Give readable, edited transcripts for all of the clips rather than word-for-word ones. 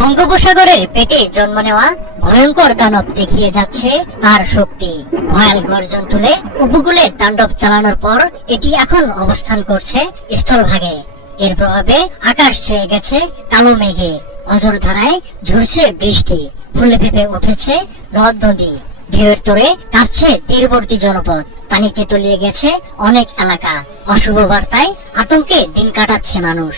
বঙ্গোপসাগরের পেটে জন্ম নেওয়া ভয়ঙ্কর দানব দেখিয়ে যাচ্ছে তার শক্তি। ভয়াল গর্জন তুলে উপকূলে তাণ্ডব চালানোর পর এটি এখন অবস্থান করছে স্থলভাগে। এর প্রভাবে আকাশ ছেয়ে গেছে কালো মেঘে, অঝোর ধারায় ঝরছে বৃষ্টি, ফুলে ফেপে উঠেছে নদ নদী, ঢেউয়ের তোড়ে কাঁপছে তীরবর্তী জনপদ, পানিতে তলিয়ে গেছে অনেক এলাকা। অশুভ বার্তায় আতঙ্কে দিন কাটাচ্ছে মানুষ।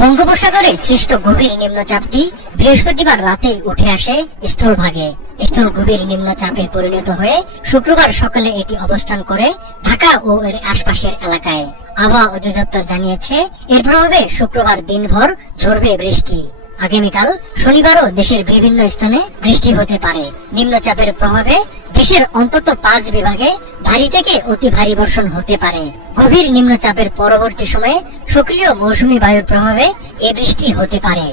বঙ্গোপসাগরে সৃষ্ট গভীর নিম্নচাপটি বৃহস্পতিবার রাতেই উঠে আসে স্থলভাগে। স্থল গভীর নিম্নচাপে পরিণত হয়ে শুক্রবার সকালে এটি অবস্থান করে ঢাকা ও এর আশপাশের এলাকায়। আবহাওয়া অধিদপ্তর জানিয়েছে এর প্রভাবে শুক্রবার দিনভর ঝরবে বৃষ্টি। আগামীকাল শনিবারও দেশের বিভিন্ন স্থানে বৃষ্টি হতে পারে। নিম্নচাপের প্রভাবে দেশের অন্তত 5 বিভাগে ভারী থেকে অতি ভারী বর্ষণ হতে পারে। গভীর নিম্নচাপের পরবর্তী সময়ে সক্রিয় মৌসুমী বায়ুর প্রভাবে এ বৃষ্টি হতে পারে।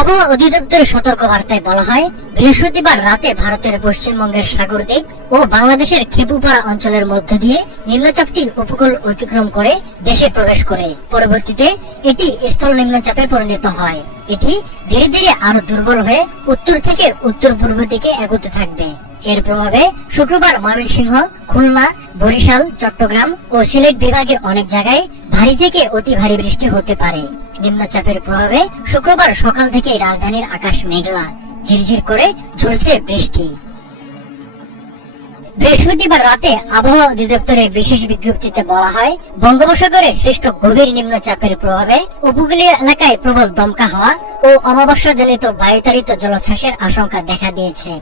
আবহাওয়া অধিদপ্তরের সতর্ক বার্তায় বলা হয়, বৃহস্পতিবার রাতে ভারতের পশ্চিমবঙ্গের সাগরদ্বীপ ও বাংলাদেশের খেপুপাড়া অঞ্চলের মধ্য দিয়ে নিম্নচাপটি উপকূল অতিক্রম করে দেশে প্রবেশ করে। পরবর্তীতে এটি স্থল নিম্নচাপে পরিণত হয়। এটি ধীরে ধীরে আরো দুর্বল হয়ে উত্তর থেকে উত্তর পূর্ব দিকে এগোতে থাকবে। এর প্রভাবে শুক্রবার ময়মনসিংহ, খুলনা, বরিশাল, চট্টগ্রাম ও সিলেট বিভাগের অনেক জায়গায় ভারী থেকে অতি ভারী বৃষ্টি হতে পারে। নিম্নচাপের প্রভাবে শুক্রবার সকাল থেকে রাজধানীর আকাশ মেঘলা, ঝিরঝির করে ঝরছে বৃষ্টি। বৃহস্পতিবার রাতে আবহাওয়া অধিদপ্তরের বিশেষ বিজ্ঞপ্তিতে বলা হয়, বঙ্গোপসাগরে সৃষ্ট গভীর নিম্নচাপের প্রভাবে উপকূলীয় এলাকায় প্রবল দমকা হওয়া ও অমাবস্যাজনিত বায়ুতাড়িত জলোচ্ছ্বাসের আশঙ্কা দেখা দিয়েছে।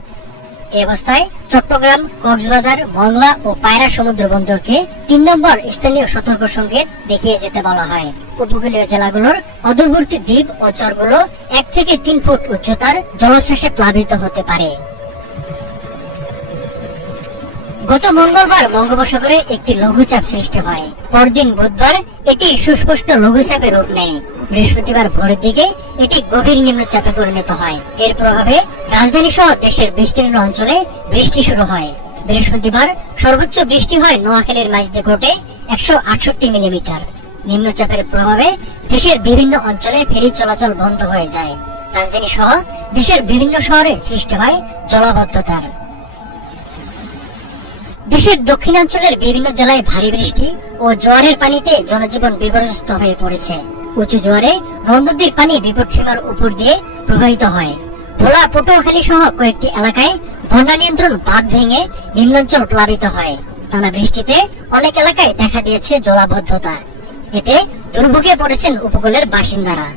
এই অবস্থায় চট্টগ্রাম, কক্সবাজার, মংলা ও পায়রা সমুদ্র বন্দরকে 3 নম্বর স্থানীয় সতর্ক সংকেত দেখিয়ে যেতে বলা হয়। উপকূলীয় জেলাগুলোর অদূরবর্তী দ্বীপ ও চরগুলো 1 থেকে 3 ফুট উচ্চতার জলোচ্ছ্বাসে প্লাবিত হতে পারে। গত মঙ্গলবার বঙ্গোপসাগরে একটি লঘুচাপ সৃষ্টি হয়। পরদিন বুধবার এটি সুস্পষ্ট লঘুচাপে রূপ নেয়। বৃহস্পতিবার ভোরের দিকে এটি গভীর নিম্নচাপে পরিণত হয়। এর প্রভাবে রাজধানী সহ দেশের বিস্তীর্ণ অঞ্চলে বৃষ্টি শুরু হয়। বৃহস্পতিবার সর্বোচ্চ বৃষ্টি হয় নোয়াখালীর মাঝদিঘটে 168 মিলিমিটার। নিম্নচাপের প্রভাবে দেশের বিভিন্ন অঞ্চলে ফেরি চলাচল বন্ধ হয়ে যায়। রাজধানী সহ দেশের বিভিন্ন শহরে সৃষ্টি হয় জলাবদ্ধতার। দেশের দক্ষিণাঞ্চলের বিভিন্ন জেলায় ভারী বৃষ্টি ও জোয়ারের পানিতে জনজীবন বিপর্যস্ত হয়ে পড়েছে। উঁচু জোয়ারে নদীর পানি বিপদসীমার উপর দিয়ে প্রবাহিত হয়। ভোলা, পটুয়াখালী সহ কয়েকটি এলাকায় বন্যা নিয়ন্ত্রণ বাঁধ ভেঙে নিম্নাঞ্চল প্লাবিত হয়। টানা বৃষ্টিতে অনেক এলাকায় দেখা দিয়েছে জলাবদ্ধতা। এতে দুর্ভোগে পড়েছেন উপকূলের বাসিন্দারা।